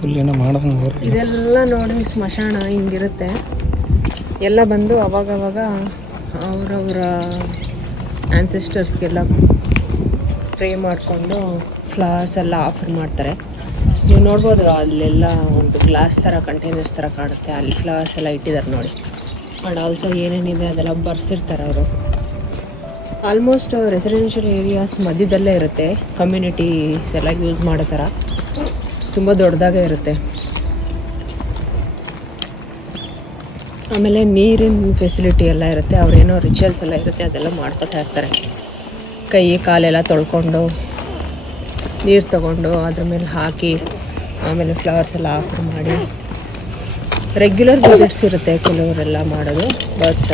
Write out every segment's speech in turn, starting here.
Full ಮಾಡೋದು. ಇದೆಲ್ಲ ನೋಡಿ ಸ್ಮಶಾನ ಹಿಂಗಿರುತ್ತೆ. ಎಲ್ಲ ಬಂದು ಅವಾಗವಾಗ ಅವರವರ ಆ್ಯನ್ಸೆಸ್ಟರ್ಸ್ಗೆಲ್ಲ ಪ್ರೇ ಮಾಡಿಕೊಂಡು ಫ್ಲವರ್ಸ್ ಎಲ್ಲ ಆಫರ್ ಮಾಡ್ತಾರೆ. ನೀವು ನೋಡ್ಬೋದು ಅಲ್ಲೆಲ್ಲ ಒಂದು ಗ್ಲಾಸ್ ಥರ ಕಂಟೈನರ್ಸ್ ಥರ ಕಾಣುತ್ತೆ, ಅಲ್ಲಿ ಫ್ಲವರ್ಸ್ ಎಲ್ಲ ಇಟ್ಟಿದ್ದಾರೆ ನೋಡಿ. ಆ್ಯಂಡ್ ಆಲ್ಸೋ ಏನೇನಿದೆ ಅದೆಲ್ಲ ಬರ್ಸಿರ್ತಾರೆ ಅವರು. ಆಲ್ಮೋಸ್ಟ್ ರೆಸಿಡೆನ್ಷಿಯಲ್ ಏರಿಯಾಸ್ ಮಧ್ಯದಲ್ಲೇ ಇರುತ್ತೆ, ಕಮ್ಯುನಿಟೀಸ್ ಎಲ್ಲ ಯೂಸ್ ಮಾಡೋ ಥರ ತುಂಬ ದೊಡ್ಡದಾಗೇ ಇರುತ್ತೆ. ಆಮೇಲೆ ನೀರಿನ ಫೆಸಿಲಿಟಿ ಎಲ್ಲ ಇರುತ್ತೆ, ಅವ್ರೇನೋ ರಿಚುವಲ್ಸ್ ಎಲ್ಲ ಇರುತ್ತೆ, ಅದೆಲ್ಲ ಮಾಡ್ಕೊತಾ ಇರ್ತಾರೆ. ಕೈ ಕಾಲೆಲ್ಲ ತೊಳ್ಕೊಂಡು ನೀರು ತಗೊಂಡು ಅದ್ರ ಮೇಲೆ ಹಾಕಿ ಆಮೇಲೆ ಫ್ಲವರ್ಸ್ ಎಲ್ಲ ಆಫರ್ ಮಾಡಿ ರೆಗ್ಯುಲರ್ ವಿಸಿಟ್ಸ್ ಇರುತ್ತೆ ಕೆಲವರೆಲ್ಲ ಮಾಡೋದು. But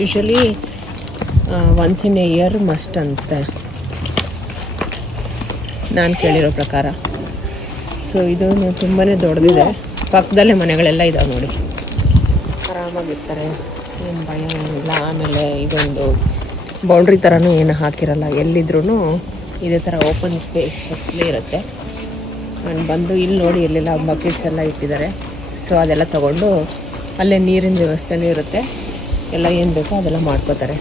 usually once in a year must ಅಂತೆ ನಾನು ಕೇಳಿರೋ ಪ್ರಕಾರ. ಸೊ ಇದು ತುಂಬಾ ದೊಡ್ಡದಿದೆ, ಪಕ್ಕದಲ್ಲೇ ಮನೆಗಳೆಲ್ಲ ಇದಾವೆ ನೋಡಿ, ಆರಾಮಾಗಿರ್ತಾರೆ, ಏನು ಭಯ ಏನಿಲ್ಲ. ಆಮೇಲೆ ಇದೊಂದು ಬೌಂಡ್ರಿ ಥರನೂ ಏನು ಹಾಕಿರಲ್ಲ, ಎಲ್ಲಿದ್ರೂ ಇದೇ ಥರ ಓಪನ್ ಸ್ಪೇಸ್ ಇರುತ್ತೆ. ಆ್ಯಂಡ್ ಬಂದು ಇಲ್ಲಿ ನೋಡಿ ಎಲ್ಲೆಲ್ಲ ಬಕೆಟ್ಸ್ ಎಲ್ಲ ಇಟ್ಟಿದ್ದಾರೆ. ಸೊ ಅದೆಲ್ಲ ತೊಗೊಂಡು ಅಲ್ಲೇ ನೀರಿನ ವ್ಯವಸ್ಥೆನೂ ಇರುತ್ತೆ, ಎಲ್ಲ ಏನು ಬೇಕೋ ಅದೆಲ್ಲ ಮಾಡ್ಕೋತಾರೆ.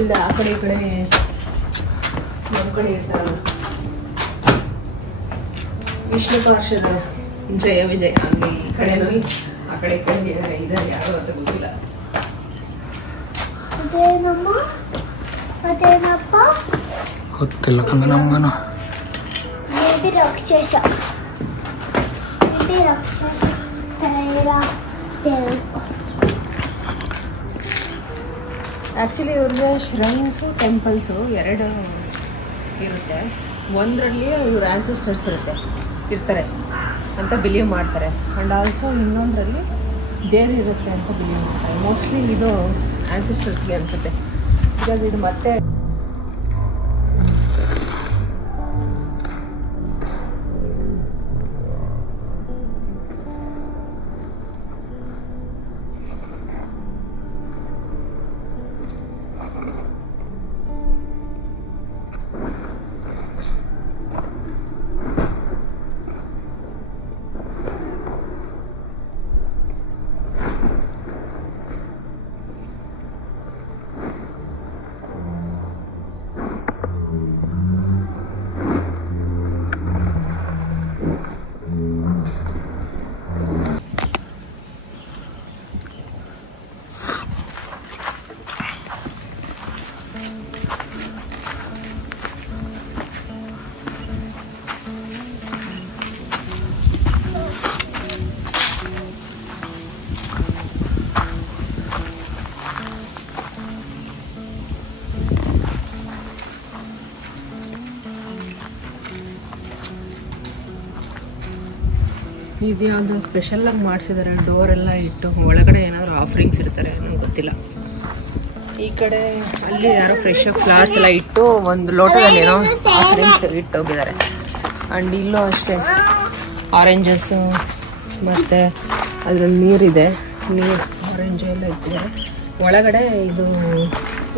ಇಲ್ಲ ಆ ಕಡೆ ಈ ಕಡೆ ನಮ್ಮ ಕಡೆ ಇರ್ತಾರಲ್ಲ ವಿಷ್ಣು ಪಾರ್ಷದ ಜಯ ವಿಜಯ, ಹಂಗೆ ಈ ಕಡೆನೂ ಆ ಕಡೆ ಈ ಕಡೆ ಇದ್ದಾರೆ, ಯಾರು ಅಂತ ಗೊತ್ತಿಲ್ಲ. ಗೊತ್ತಿಲ್ಲ ನಮ್ಗನು. ಆ್ಯಕ್ಚುಲಿ ಇವ್ರಿಗೆ ಶ್ರೈನ್ಸು ಟೆಂಪಲ್ಸು ಎರಡು ಇರುತ್ತೆ. ಒಂದರಲ್ಲಿ ಇವ್ರ ಆ್ಯನ್ಸೆಸ್ಟರ್ಸ್ ಇರ್ತಾರೆ ಅಂತ ಬಿಲೀವ್ ಮಾಡ್ತಾರೆ. ಆ್ಯಂಡ್ ಆಲ್ಸೋ ಇನ್ನೊಂದರಲ್ಲಿ ದೇವ್ರು ಇರುತ್ತೆ ಅಂತ ಬಿಲೀವ್ ಮಾಡ್ತಾರೆ. ಮೋಸ್ಟ್ಲಿ ಇದು ಆ್ಯನ್ಸೆಸ್ಟರ್ಸ್ಗೆ ಅನಿಸುತ್ತೆ, ಬಿಕಾಸ್ ಇದು ಮತ್ತೆ ಇದು ಯಾವುದು ಸ್ಪೆಷಲಾಗಿ ಮಾಡಿಸಿದ್ದಾರೆ, ಡೋರೆಲ್ಲ ಇಟ್ಟು ಒಳಗಡೆ ಏನಾದರೂ ಆಫರಿಂಗ್ಸ್ ಇರ್ತಾರೆ ನನಗೆ ಗೊತ್ತಿಲ್ಲ. ಈ ಕಡೆ ಅಲ್ಲಿ ಯಾರೋ ಫ್ರೆಶ್ ಫ್ಲವರ್ಸ್ ಎಲ್ಲ ಇಟ್ಟು ಒಂದು ಲೋಟದಲ್ಲಿ ಏನೋ ಆಫರಿಂಗ್ಸ್ ಇಟ್ಟೋಗಿದ್ದಾರೆ. ಆ್ಯಂಡ್ ಇಲ್ಲೂ ಅಷ್ಟೇ ಆರೆಂಜಸ್ಸು ಮತ್ತು ಅದರಲ್ಲಿ ನೀರಿದೆ, ನೀರು ಆರೆಂಜ್ ಎಲ್ಲ ಇಟ್ಟಿದ್ದಾರೆ. ಒಳಗಡೆ ಇದು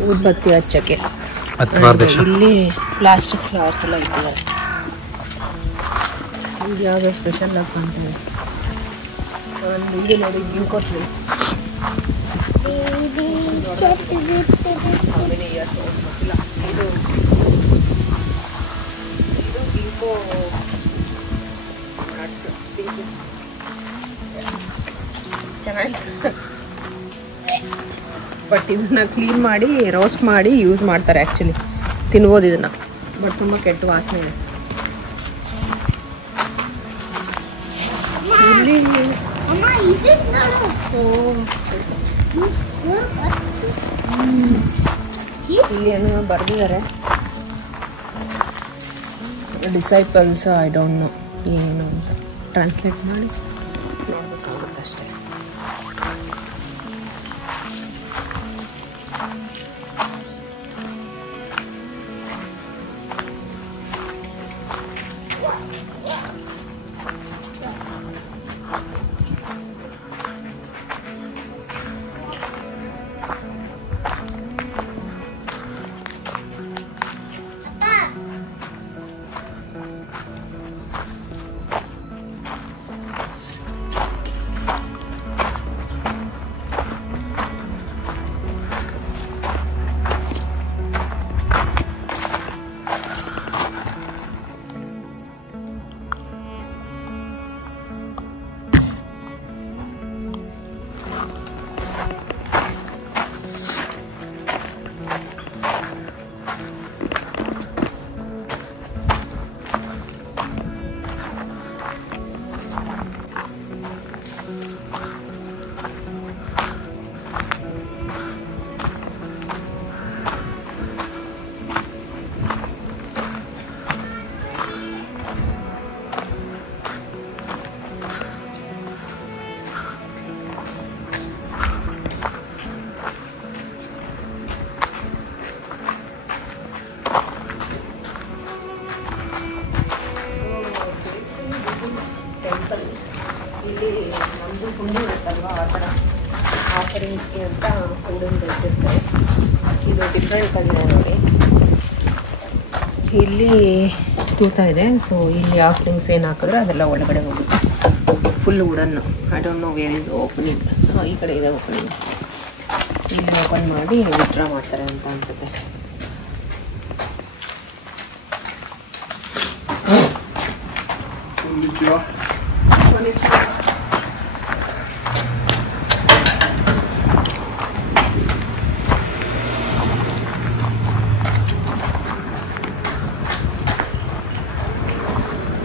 ಊದ್ಬತ್ತಿ ಹಚ್ಚಕ್ಕೆ ಇಲ್ಲಿ ಪ್ಲಾಸ್ಟಿಕ್ ಫ್ಲವರ್ಸ್ ಎಲ್ಲ ಇಟ್ಟಿದ್ದಾರೆ. ಇದು ಯಾವುದೋ ಸ್ಪೆಷಲ್ ಆಗಿ ಕಾಣ್ತದೆ. ಇದು ನೋಡಿ ಗಿಂಕೋ ಟ್ರೀ, ಗೊತ್ತಿಲ್ಲ. ಇದು ಗಿಂಕೋ ನಟ್ಸ್ ಚೆನ್ನಾಗಿದೆ. ಬಟ್ ಇದನ್ನ ಕ್ಲೀನ್ ಮಾಡಿ ರೋಸ್ಟ್ ಮಾಡಿ ಯೂಸ್ ಮಾಡ್ತಾರೆ. ಆ್ಯಕ್ಚುಲಿ ತಿನ್ಬೋದು ಇದನ್ನ, ಬಟ್ ತುಂಬ ಕೆಟ್ಟ ವಾಸನೆ ಇದೆ. ಇಲ್ಲಿ ಇಲ್ಲಿ ಏನೋ ಬರೆದಿದ್ದಾರೆ, ಡಿಸೈಪಲ್ಸ್, ಐ ಡೋಂಟ್ ನೋ ಏನು ಅಂತ. ಟ್ರಾನ್ಸ್ಲೇಟ್ ಮಾಡಿ ನೋಡ್ಬೇಕಾಗುತ್ತಷ್ಟೇ. ಇಲ್ಲಿ ನಮ್ಮದು ಹುಂಡಿ ಇರುತ್ತಲ್ವ ಆ ಥರ ಆಫರಿಂಗ್ಸ್ಗೆ ಅಂತ ಹುಂಡಿಂದು ಇಟ್ಟಿರ್ತಾರೆ. ಇದು ಡಿಫ್ರೆಂಟ್ ಆಗಿದೆ ನೋಡಿ, ಇಲ್ಲಿ ತೂತ ಇದೆ. ಸೊ ಇಲ್ಲಿ ಆಫರಿಂಗ್ಸ್ ಏನು ಹಾಕಿದ್ರೆ ಅದೆಲ್ಲ ಒಳಗಡೆ ಹೋಗುತ್ತೆ. Full wooden. I don't know where is opening. ಈ ಕಡೆ ಇದೆ ಓಪನಿಂಗ್. ಇಲ್ಲಿ ಓಪನ್ ಮಾಡಿ ವಿತ್ಡ್ರಾ ಮಾಡ್ತಾರೆ ಅಂತ ಅನಿಸುತ್ತೆ.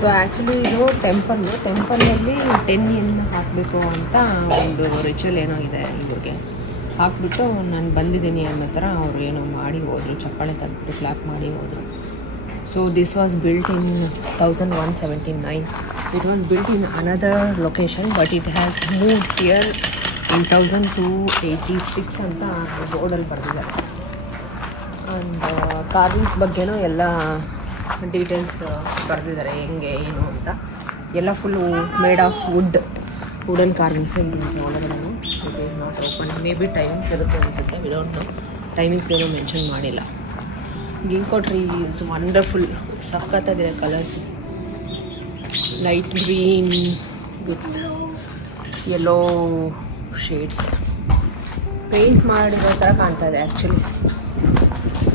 ಸೊ ಆ್ಯಕ್ಚುಲಿ ಇದು ಟೆಂಪಲಲ್ಲಿ 10 yen ಹಾಕಬೇಕು ಅಂತ ಒಂದು ರಿಚುವಲ್ ಏನೋ ಇದೆ. ಇವ್ರಿಗೆ ಹಾಕ್ಬಿಟ್ಟು ನಾನು ಬಂದಿದ್ದೀನಿ ಅನ್ನೋ ಥರ ಅವರು ಏನೋ ಮಾಡಿ ಹೋದರು, ಚಪ್ಪಾಳೆ ತೆಗೆದ್ಬಿಟ್ಟು ಕ್ಲಾಪ್ ಮಾಡಿ ಹೋದರು. So this was built in 1179. It was built in another location but it has moved here in 1286 ಅಂತ ಬೋರ್ಡಲ್ಲಿ ಬರೆದಿದ್ದಾರೆ. ಆ್ಯಂಡ್ ಕಾರ್ವಿಂಗ್ಸ್ ಬಗ್ಗೆನೂ ಎಲ್ಲ ಡೀಟೇಲ್ಸ್ ಬರೆದಿದ್ದಾರೆ, ಹೆಂಗೆ ಏನು ಅಂತ. ಎಲ್ಲ full made of wooden carvings ಒಳಗಡೆ. It is not open. May be timings ಇರುತ್ತೆ ಅನಿಸುತ್ತೆ, ವಿ ಡೋಂಟ್ ನೋ. ಟೈಮಿಂಗ್ಸ್ ಏನೂ ಮೆನ್ಷನ್ ಮಾಡಿಲ್ಲ. Ginkgo tree is wonderful. ಸಖತ್ತಾಗಿದೆ colours. Light green with yellow shades. Paint ಮಾಡಿರೋ ಥರ ಕಾಣ್ತಾ ಇದೆ actually,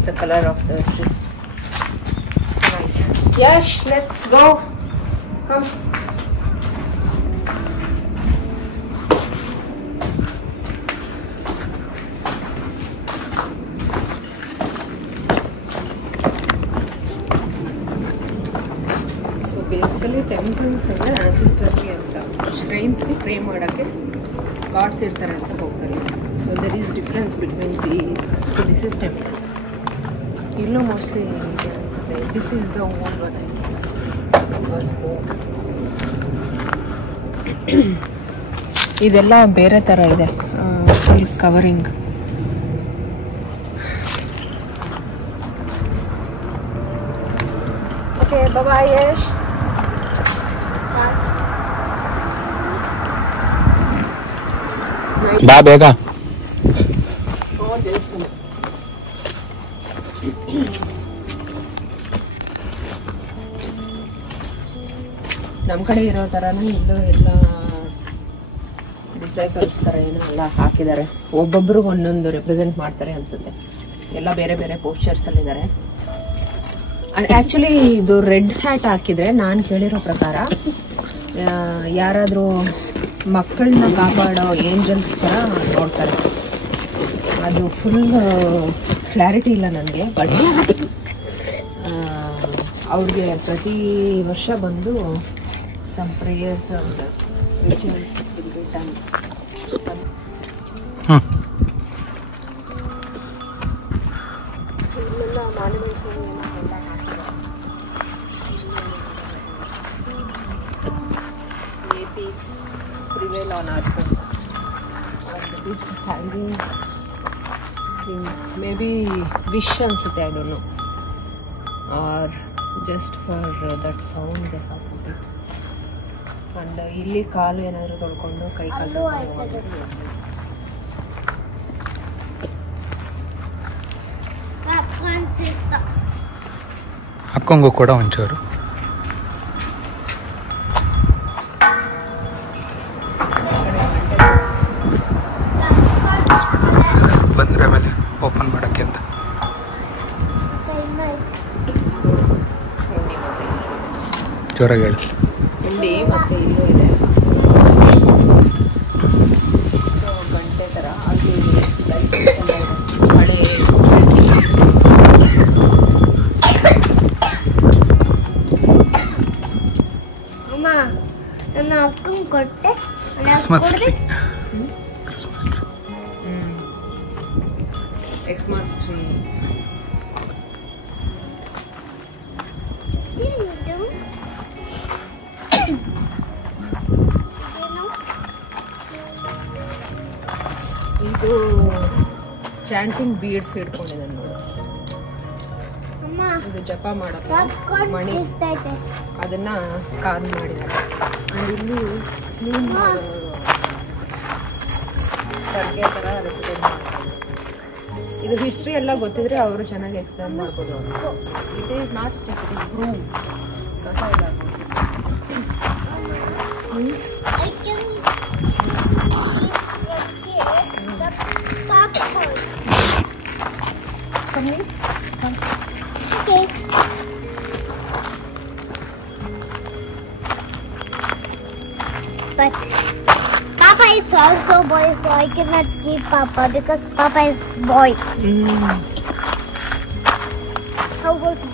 the colour of the tree. Yes, let's go. Come. So basically temples ಅಂದ್ರೆ ancestors-ಗೆ ಅಂತ, shrines-ಗೆ ಪ್ರೇ ಮಾಡೋಕ್ಕೆ ಗಾಡ್ಸ್ ಇರ್ತಾರೆ ಅಂತ ಹೋಗ್ತಾರೆ. So there is difference between these. So this is temple. ಇಲ್ಲೂ mostly this is the old one. It was more. ಇದೆಲ್ಲ ಬೇರೆ ಥರ ಇದೆ, ಫುಲ್ ಕವರಿಂಗ್. ಓಕೆ, ಬಾಯ್ ಯಶ್. ಬಾ ಬೇಗ. ದೇವಸ್ಥಾನ ನಮ್ಮ ಕಡೆ ಇರೋ ಥರನೇ ಇಲ್ಲೂ ಎಲ್ಲ ಡಿಸೈಪಲ್ಸ್ ಥರ ಏನೋ ಎಲ್ಲ ಹಾಕಿದ್ದಾರೆ. ಒಬ್ಬೊಬ್ರಿಗೆ ಒಂದೊಂದು ರೆಪ್ರೆಸೆಂಟ್ ಮಾಡ್ತಾರೆ ಅನಿಸುತ್ತೆ. ಎಲ್ಲ ಬೇರೆ ಬೇರೆ ಪೋಸ್ಚರ್ಸಲ್ಲಿದ್ದಾರೆ. ಆ್ಯಕ್ಚುಲಿ ಇದು ರೆಡ್ ಹ್ಯಾಟ್ ಹಾಕಿದರೆ ನಾನು ಕೇಳಿರೋ ಪ್ರಕಾರ ಯಾರಾದರೂ ಮಕ್ಕಳನ್ನ ಕಾಪಾಡೋ ಏಂಜಲ್ಸ್ ಥರ ನೋಡ್ತಾರೆ. ಅದು ಫುಲ್ ಕ್ಲಾರಿಟಿ ಇಲ್ಲ ನನಗೆ, ಬಟ್ ಅವ್ರಿಗೆ ಪ್ರತಿ ವರ್ಷ ಬಂದು some prayers and rituals will be done. ಇಲ್ಲೆಲ್ಲ monuments ಎಲ್ಲ ಹಾಕಿದ್ದಾರೆ. May peace prevail on earth. And it's hanging in maybe wish ಅನ್ಸುತ್ತೆ, I don't know, or just for that sound they have put it. And ಇಲ್ಲಿ ಕಾಲು ಏನಾದರೂ ತೊಳ್ಕೊಂಡು ಕೈ ಕಾಲು ಅಕ್ಕಂಗೂ ಕೂಡ ಒಂಚೂರು ಬಂದರೆ ಆಮೇಲೆ ಓಪನ್ ಮಾಡೋಕ್ಕೆ ಅಂತ. ಜೋರಾಗಿ ಹೇಳಿ. ಹುಂಡಿ ಮತ್ತು ಇಲ್ಲೂ ಇದೆ ಗಂಟೆ ಥರ. ಅಲ್ಲಿ ಹಳೆ ಅಮ್ಮ ನನ್ನ ಅಕ್ಕಂಗೆ ಕೊಟ್ಟೆ. Christmas tree. Xmas tree. ಇದು ಚಾಂಟಿಂಗ್ ಬೀಡ್ಸ್ ಹಿಡ್ಕೊಂಡಿದ್ದಾನೆ ನೋಡು. ಇದು ಜಪ ಮಾಡೋಕ್ಕೆ ಮಣಿ, ಅದನ್ನ ಕಾರ್ವ್ ಮಾಡಿದ್ದಾರೆ. ಅಂಡ್ ಇಲ್ಲಿ ಕ್ಲೀನ್ ಸರ್ಗೆ ಥರ ರೆಪ್ರೆಸೆಂಟ್ ಮಾಡ್ತಾರೆ. ಇದು ಹಿಸ್ಟ್ರಿ ಎಲ್ಲ ಗೊತ್ತಿದ್ರೆ ಅವರು ಚೆನ್ನಾಗಿ ಎಕ್ಸ್ಪ್ಲೇನ್ ಮಾಡ್ಬೋದು. It is not stick, it is broom. ಕಸ ಇದಾಗುತ್ತೆ. But Papa is also boy, so I cannot keep Papa because Papa is boy. How about you?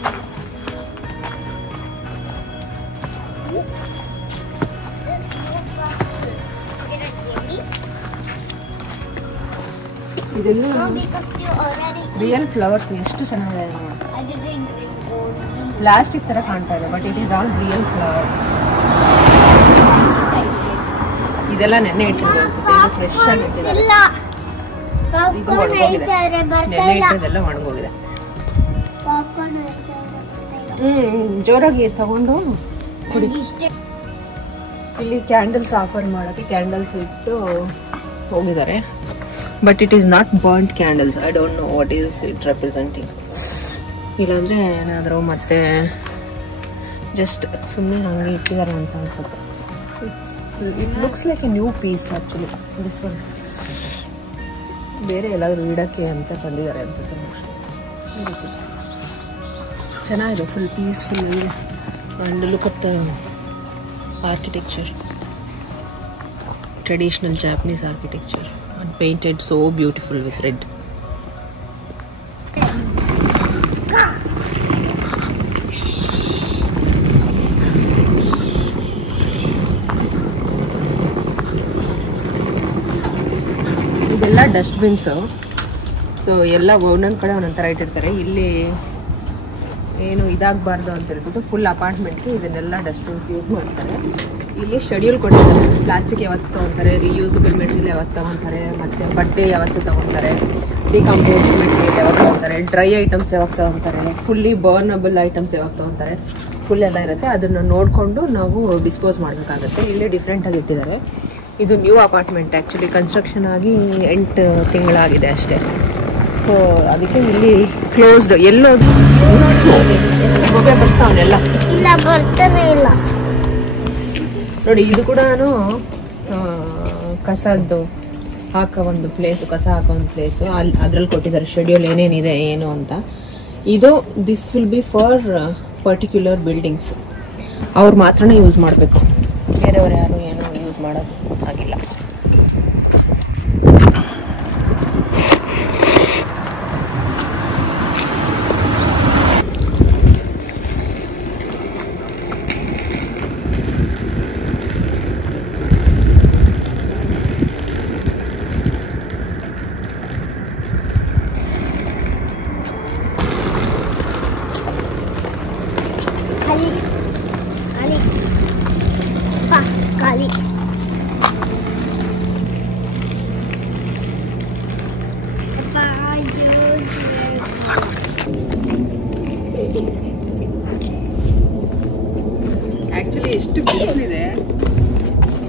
ಇದೆಲ್ಲ No, because you already. Real flowers ಎಷ್ಟು ಚೆನ್ನಾಗಿದೆ ನೋಡಿ. I didn't drink only. Plastic ತರ ಕಾಣ್ತಾ ಇದೆ, but it is all real flower. ಇದೆಲ್ಲ ನೆನ್ನೆ ಇಟ್ಟಿರೋದು ಅನ್ಸುತ್ತೆ, ಇದು ಫ್ರೆಶ್ ಆಗಿ ಇಟ್ಟಿದ್ದಾರೆ. ಇಲ್ಲ. ಇದು Popcorn ಒಣಗೋಗಿದೆ, ಐತಾರೆ ಬರ್ತಾ ನೆನ್ನೆ ಇಲ್ಲ. ಇಟ್ಟಿದ್ದೆಲ್ಲ ಒಣಗೋಗಿದೆ. Popcorn ಐತಾರೆ ಬರ್ತಾ ಇಲ್ಲ. ಜೋರಾಗಿ ತಗೊಂಡು ಕುಡಿ. ಇಷ್ಟೇ. ಇಲ್ಲಿ ಕ್ಯಾಂಡಲ್ಸ್ ಆಫರ್ ಮಾಡೋಕ್ಕೆ ಕ್ಯಾಂಡಲ್ಸ್ ಇಟ್ಟು ಹೋಗಿದ್ದಾರೆ, but it is not burned candles. I don't know what is it representing. ಇಲ್ಲಾಂದರೆ ಏನಾದರೂ ಮತ್ತೆ ಜಸ್ಟ್ ಸುಮ್ಮನೆ ಹಾಗೆ ಇಟ್ಟಿದ್ದಾರೆ ಅಂತ ಅನ್ಸುತ್ತೆ. It looks like a new piece actually. This one ಬೇರೆ ಎಲ್ಲಾದರೂ ಇಡೋಕ್ಕೆ ಅಂತ ತಂದಿದ್ದಾರೆ ಅನ್ಸುತ್ತೆ. ಚೆನ್ನಾಗಿದೆ, ಫುಲ್ ಪೀಸ್ಫುಲ್ ಇದೆ. And look at the architecture, traditional Japanese architecture, and painted so beautiful with red. ಇದೆಲ್ಲ ಡಸ್ಟ್ಬಿನ್ಸ್. ಸೊ ಎಲ್ಲ ಒಂದೊಂದು ಕಡೆ ಒಂದೊಂದು ಥರ ಇಟ್ಟಿರ್ತಾರೆ. ಇಲ್ಲಿ ಏನು ಇದಾಗಬಾರ್ದು ಅಂತ ಹೇಳ್ಬಿಟ್ಟು ಫುಲ್ ಅಪಾರ್ಟ್ಮೆಂಟ್ಗೆ ಇದನ್ನೆಲ್ಲ ಡಸ್ಟ್ಬಿನ್ಸ್ ಯೂಸ್ ಮಾಡ್ತಾರೆ. ಇಲ್ಲಿ ಶೆಡ್ಯೂಲ್ ಕೊಟ್ಟಿದ್ದಾರೆ, ಪ್ಲಾಸ್ಟಿಕ್ ಯಾವತ್ತು ತೊಗೊತಾರೆ, ರಿಯೂಸಬಲ್ ಮೆಟೀರಿಯಲ್ ಯಾವತ್ತು ತೊಗೊತಾರೆ, ಮತ್ತು ಬಟ್ಟೆ ಯಾವತ್ತು ತೊಗೊತಾರೆ, ಡಿಕಂಪೋಸ್ ಮೆಟೀರಿಯಲ್ ಯಾವತ್ತು ತೊಗೊತಾರೆ, ಡ್ರೈ ಐಟಮ್ಸ್ ಯಾವಾಗ ತೊಗೊತಾರೆ, ಫುಲ್ಲಿ ಬರ್ನಬಲ್ ಐಟಮ್ಸ್ ಯಾವಾಗ ತೊಗೊತಾರೆ, ಫುಲ್ ಎಲ್ಲ ಇರುತ್ತೆ. ಅದನ್ನು ನೋಡಿಕೊಂಡು ನಾವು ಡಿಸ್ಪೋಸ್ ಮಾಡಬೇಕಾಗುತ್ತೆ. ಇಲ್ಲೇ ಡಿಫ್ರೆಂಟಾಗಿ ಇಟ್ಟಿದ್ದಾರೆ. ಇದು ನ್ಯೂ ಅಪಾರ್ಟ್ಮೆಂಟ್ ಆ್ಯಕ್ಚುಲಿ, ಕನ್ಸ್ಟ್ರಕ್ಷನ್ ಆಗಿ 8 ತಿಂಗಳಾಗಿದೆ ಅಷ್ಟೇ. ಸೊ ಅದಕ್ಕೆ ಇಲ್ಲಿ ಕ್ಲೋಸ್ಡ್. ಎಲ್ಲೋದು ಗೊಬ್ಬೆ ಬರ್ಸ್ತಾವನೆಲ್ಲ ಇಲ್ಲ ಬರ್ತಾನೆ ಇಲ್ಲ ನೋಡಿ. ಇದು ಕೂಡ ಕಸದ್ದು ಹಾಕೋ ಒಂದು ಪ್ಲೇಸು, ಕಸ ಹಾಕೋ ಒಂದು ಪ್ಲೇಸು. ಅದ್ರಲ್ಲಿ ಕೊಟ್ಟಿದ್ದಾರೆ ಶೆಡ್ಯೂಲ್ ಏನೇನಿದೆ ಏನು ಅಂತ. ಇದು this will be for particular buildings. ಅವ್ರು ಮಾತ್ರನೇ ಯೂಸ್ ಮಾಡಬೇಕು, ಬೇರೆಯವ್ರು ಯಾರು ಏನೋ ಯೂಸ್ ಮಾಡೋದು ಆಗಿಲ್ಲ. ಖಾಲಿ ಖಾಲಿ ಪಾ ಖಾಲಿ ಆ್ಯಕ್ಚುಲಿ ಎಷ್ಟು ಬಿಸಿಲಿದೆ,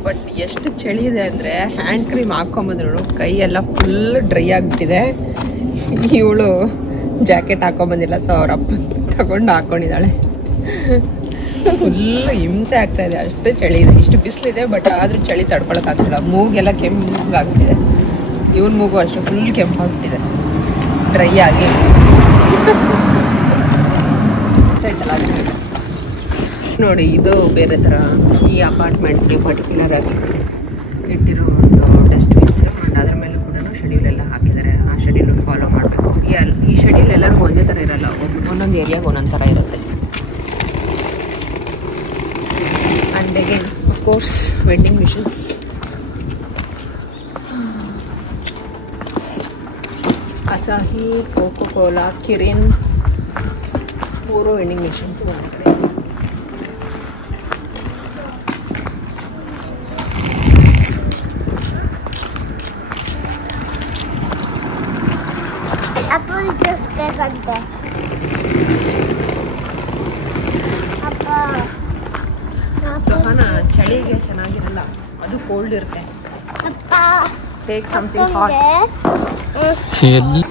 ಬಟ್ ಎಷ್ಟು ಚಳಿ ಇದೆ ಅಂದರೆ ಹ್ಯಾಂಡ್ ಕ್ರೀಮ್ ಹಾಕ್ಕೊಂಬಂದ್ರು ಕೈ ಎಲ್ಲ ಫುಲ್ ಡ್ರೈ ಆಗಿಬಿಟ್ಟಿದೆ. ಇವಳು ಜಾಕೆಟ್ ಹಾಕೊಂಬಂದಿಲ್ಲ, ಸೊ ಅವ್ರ ಅಪ್ಪ ತಗೊಂಡು ಹಾಕ್ಕೊಂಡಿದ್ದಾಳೆ. ಫುಲ್ ಹಿಂಸೆ ಆಗ್ತಾ ಇದೆ, ಅಷ್ಟು ಚಳಿ ಇದೆ. ಇಷ್ಟು ಬಿಸಿಲಿದೆ, ಬಟ್ ಆದರೂ ಚಳಿ ತಡ್ಕೊಳಕ್ಕಾಗ್ತಿಲ್ಲ. ಮೂಗೆಲ್ಲ ಕೆಂಪಾಗ್ಬಿಟ್ಟಿದೆ. ಇವನ್ ಮೂಗು ಅಷ್ಟು ಫುಲ್ ಕೆಂಪಾಗ್ಬಿಟ್ಟಿದೆ, ಡ್ರೈ ಆಗಿ. ಆಯ್ತಲ್ಲ ನೋಡಿ, ಇದು ಬೇರೆ ಥರ ಈ ಅಪಾರ್ಟ್ಮೆಂಟ್ಸ್ಗೆ ಪರ್ಟಿಕ್ಯುಲರ್ ಆಗಿ ಇಟ್ಟಿರೋ ಒಂದು ಡಸ್ಟ್ಬಿನ್ಸ್. ಆ್ಯಂಡ್ ಅದ್ರ ಮೇಲೂ ಕೂಡ ಶೆಡ್ಯೂಲ್ ಎಲ್ಲ ಹಾಕಿದ್ದಾರೆ. ಆ ಶೆಡ್ಯೂಲ್ ಫಾಲೋ ಮಾಡಬೇಕು. ಈ ಶೆಡ್ಯೂಲ್ ಎಲ್ಲರಿಗೂ ಒಂದೇ ಥರ ಇರಲ್ಲ, ಒಂದೊಂದು ಏರಿಯಾಗೆ ಒಂದೊಂದು ಥರ ಇರುತ್ತೆ. And again of course vending machines. Asahi, Coca Cola, Kirin, 3 vending machines ಒಂದು ಕಡೆ. apple just ಬೇಕಂತೆ. ಅದು ಕೋಲ್ಡ್ ಇರುತ್ತೆ. Papa. Take something hot. ಎಲ್ಲಿ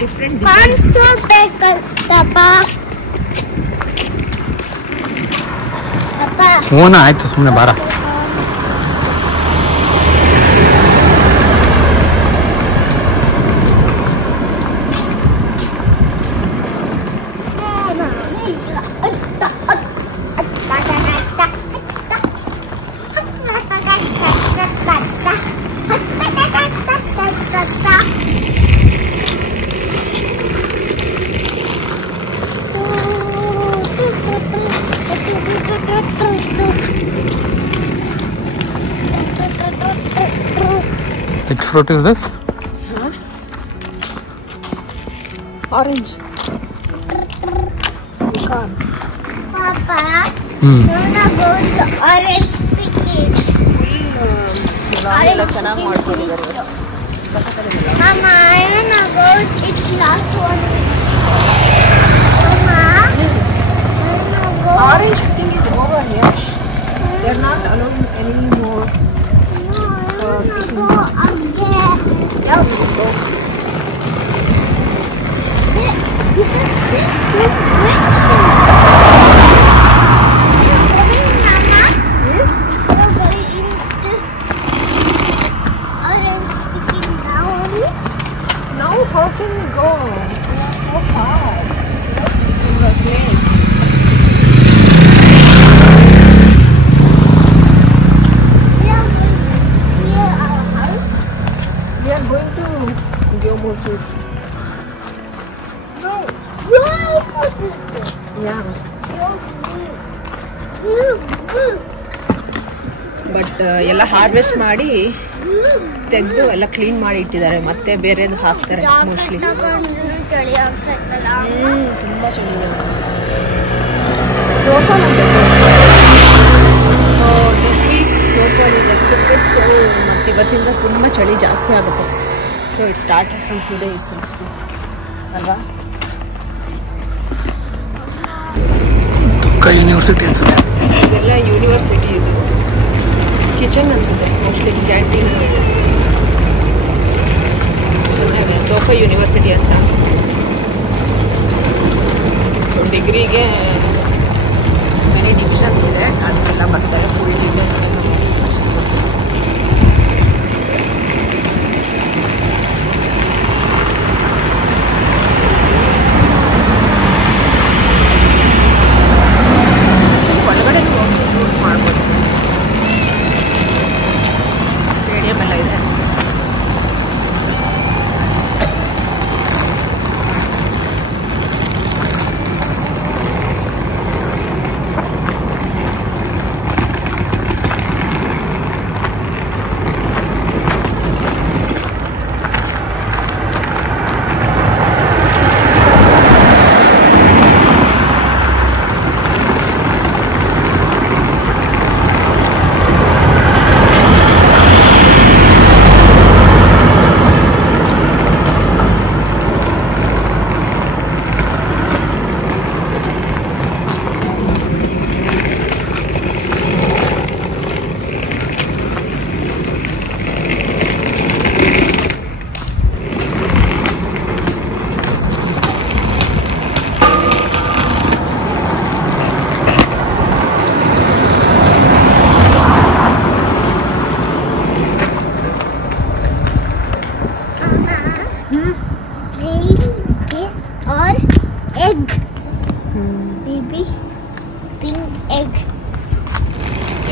different Corn soup Papa. Papa. ಓನ ಆಯ್ತು ಸುಮ್ಮನೆ ಬಾರ. Which fruit is this? Orange. Papa. Hmm. Wanna go to orange picking? ಎಲ್ಲ ಚೆನ್ನಾಗಿ ಮಾಡ್ಕೊಂಡಿದ್ದಾರೆ. Mama, I wanna go. It's last one. Mama, I wanna go. Orange picking is over here. They are not allowed anymore. No, I wanna go again. Yeah, we will go. Now how can we go? We are so far. From the place. We are going to Gyomo Fruit. Yeah. But ಎಲ್ಲ harvest ಮಾಡಿ ತೆಗೆದು ಎಲ್ಲ clean ಮಾಡಿ ಇಟ್ಟಿದ್ದಾರೆ. ಮತ್ತೆ ಬೇರೆದು ಹಾಕ್ತಾರೆ mostly. ಚಳಿ ಆಗ್ತಾ ಇತ್ತಲ್ಲ. ತುಂಬ ಚಳಿ ಇದೆ. ಸೊ ದಿಸ್ ವೀಕ್ ಸ್ನೋಫಾಲ್ ಇದೆ ಎಕ್ಸ್ಪೆಕ್ಟೆಡ್. ಸೊ ಮತ್ತು ಇವತ್ತಿಂದ ತುಂಬ ಚಳಿ ಜಾಸ್ತಿ ಆಗುತ್ತೆ. So it start from today it's ಅಲ್ವಾ. ಯೂನಿವರ್ಸಿಟಿ ಅನ್ಸುತ್ತೆ. ಇದೆಲ್ಲ ಯೂನಿವರ್ಸಿಟಿ. ಇದು ಕಿಚನ್ ಅನ್ಸುತ್ತೆ ಮೋಸ್ಟ್ಲಿ. ಕ್ಯಾಂಟೀನ್ ಇದೆ. ಚೆನ್ನಾಗಿದೆ ತೋಫಾ ಯೂನಿವರ್ಸಿಟಿ ಅಂತ. ಸೊ ಡಿಗ್ರಿಗೆ ಮೆನಿ ಡಿವಿಷನ್ಸ್ ಇದೆ. ಅದಕ್ಕೆಲ್ಲ ಬರ್ತಾರೆ ಫುಲ್ ಡಿಗ್ರಿ. ಒಳಗಡೆ ಹೋಗಿ ಶೂಟ್ ಮಾಡ್ಬೋದು. ಸ್ಟೇಡಿಯಂ ಎಲ್ಲ ಇದೆ.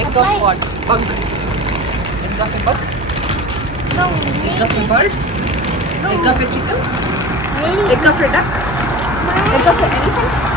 Egg of what? Bug. Egg of a bug? No. Egg of a bird? Egg of a chicken? Egg of a duck? Egg of an elephant?